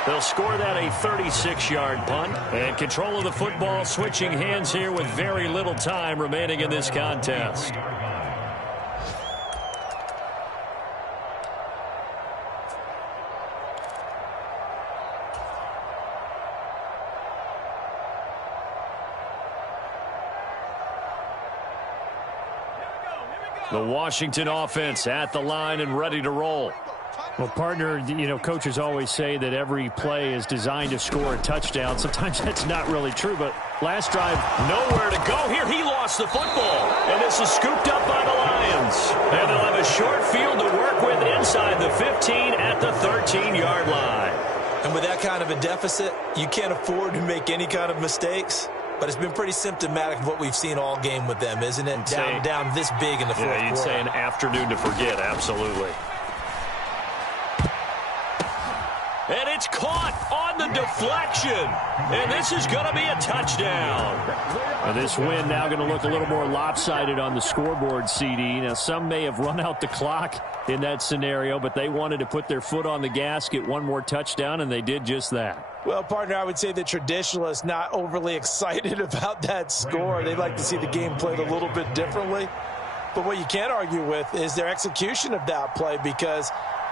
They'll score that a 36-yard punt. And control of the football switching hands here with very little time remaining in this contest. The Washington offense at the line and ready to roll. Well, partner, coaches always say that every play is designed to score a touchdown. Sometimes that's not really true, but last drive, nowhere to go here. He lost the football, and this is scooped up by the Lions. And they'll have a short field to work with inside the 15 at the 13-yard line. And with that kind of a deficit, you can't afford to make any kind of mistakes. But it's been pretty symptomatic of what we've seen all game with them, isn't it? Down this big in the fourth quarter. Yeah, you'd say an afternoon to forget, absolutely. And it's caught on the deflection. And this is going to be a touchdown. And this win now going to look a little more lopsided on the scoreboard, CD. Now, some may have run out the clock in that scenario, but they wanted to put their foot on the gas, get one more touchdown, and they did just that. Well, partner, I would say the traditionalists not overly excited about that score. They'd like to see the game played a little bit differently. But what you can't argue with is their execution of that play, because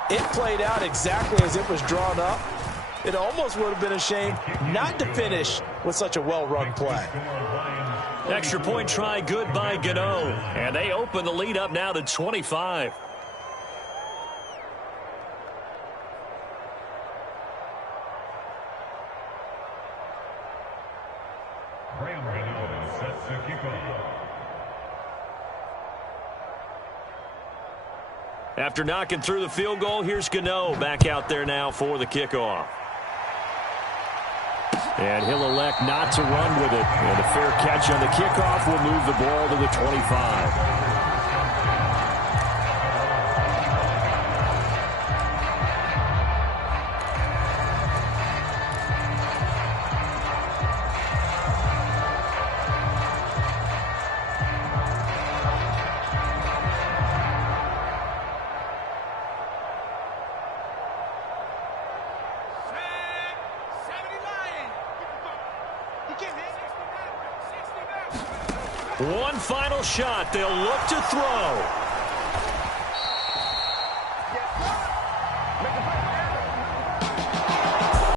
it played out exactly as it was drawn up. It almost would have been a shame not to finish with such a well-run play. Extra point try good by Gano. And they open the lead up now to 25. After knocking through the field goal, here's Gano back out there now for the kickoff. And he'll elect not to run with it. And a fair catch on the kickoff will move the ball to the 25. One final shot. They'll look to throw.